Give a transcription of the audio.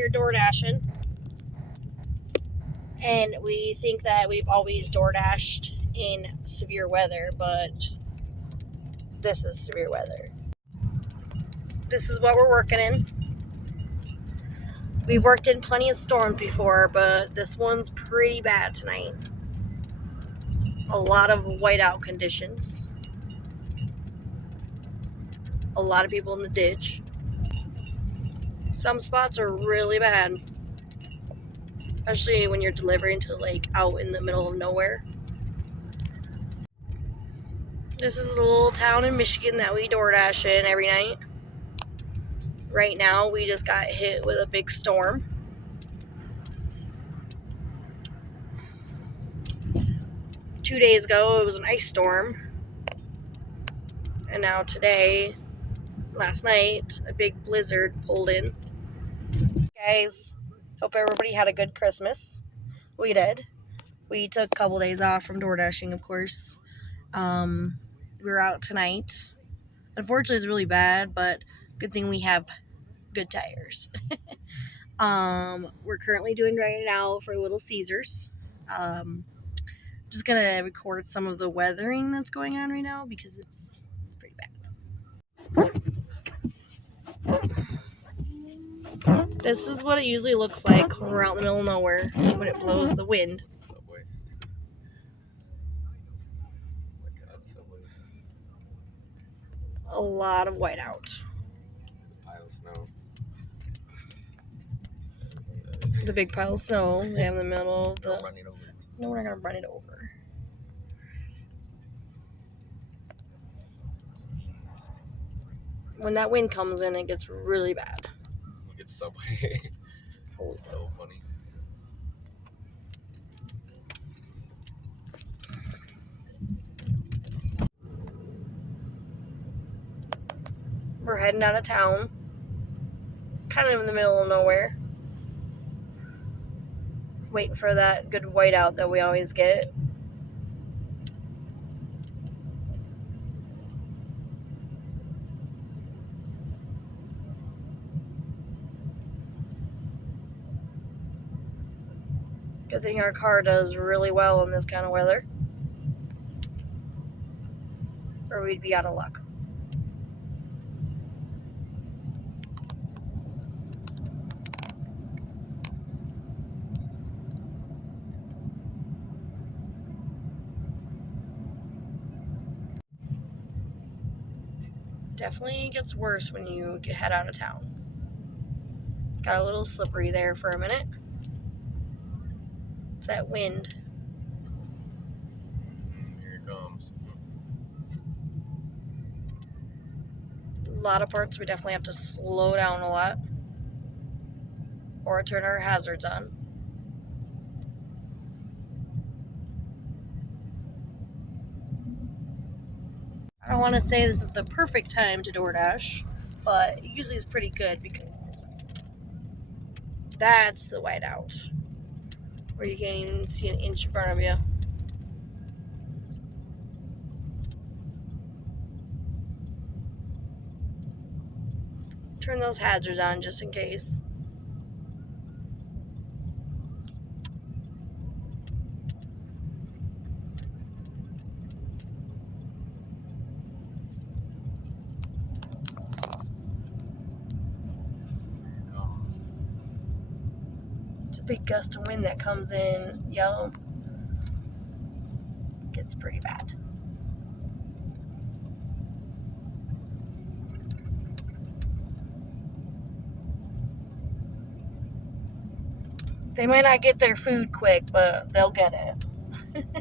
here door dashing. And we think that we've always door dashed in severe weather, but this is severe weather. This is what we're working in. We've worked in plenty of storms before, but this one's pretty bad tonight. A lot of whiteout conditions. A lot of people in the ditch. Some spots are really bad, especially when you're delivering to like out in the middle of nowhere. This is a little town in Michigan that we DoorDash in every night. Right now, we just got hit with a big storm. Two days ago, it was an ice storm. And now today, last night, a big blizzard pulled in. Guys, hope everybody had a good Christmas. We did. We took a couple days off from DoorDashing, of course. We were out tonight. Unfortunately, it's really bad, but good thing we have good tires. We're currently doing right now for Little Caesars. Just gonna record some of the weathering that's going on right now because it's pretty bad. This is what it usually looks like when we're out in the middle of nowhere when it blows the wind. Subway. Oh my God, Subway. A lot of whiteout. Pile of snow. The big pile of snow they have in the middle of the. Run it over. No, we're not gonna run it over. When that wind comes in, it gets really bad. Look at Subway. So funny. We're heading out of town. Kind of in the middle of nowhere. Waiting for that good whiteout that we always get. Good thing our car does really well in this kind of weather, or we'd be out of luck. Definitely gets worse when you head out of town. Got a little slippery there for a minute. It's that wind. Here it comes. A lot of parts we definitely have to slow down a lot or turn our hazards on. I don't want to say this is the perfect time to DoorDash, but usually it's pretty good because that's the whiteout where you can't even see an inch in front of you. Turn those hazards on just in case. It's a big gust of wind that comes in yellow. Gets pretty bad. They might not get their food quick, but they'll get it.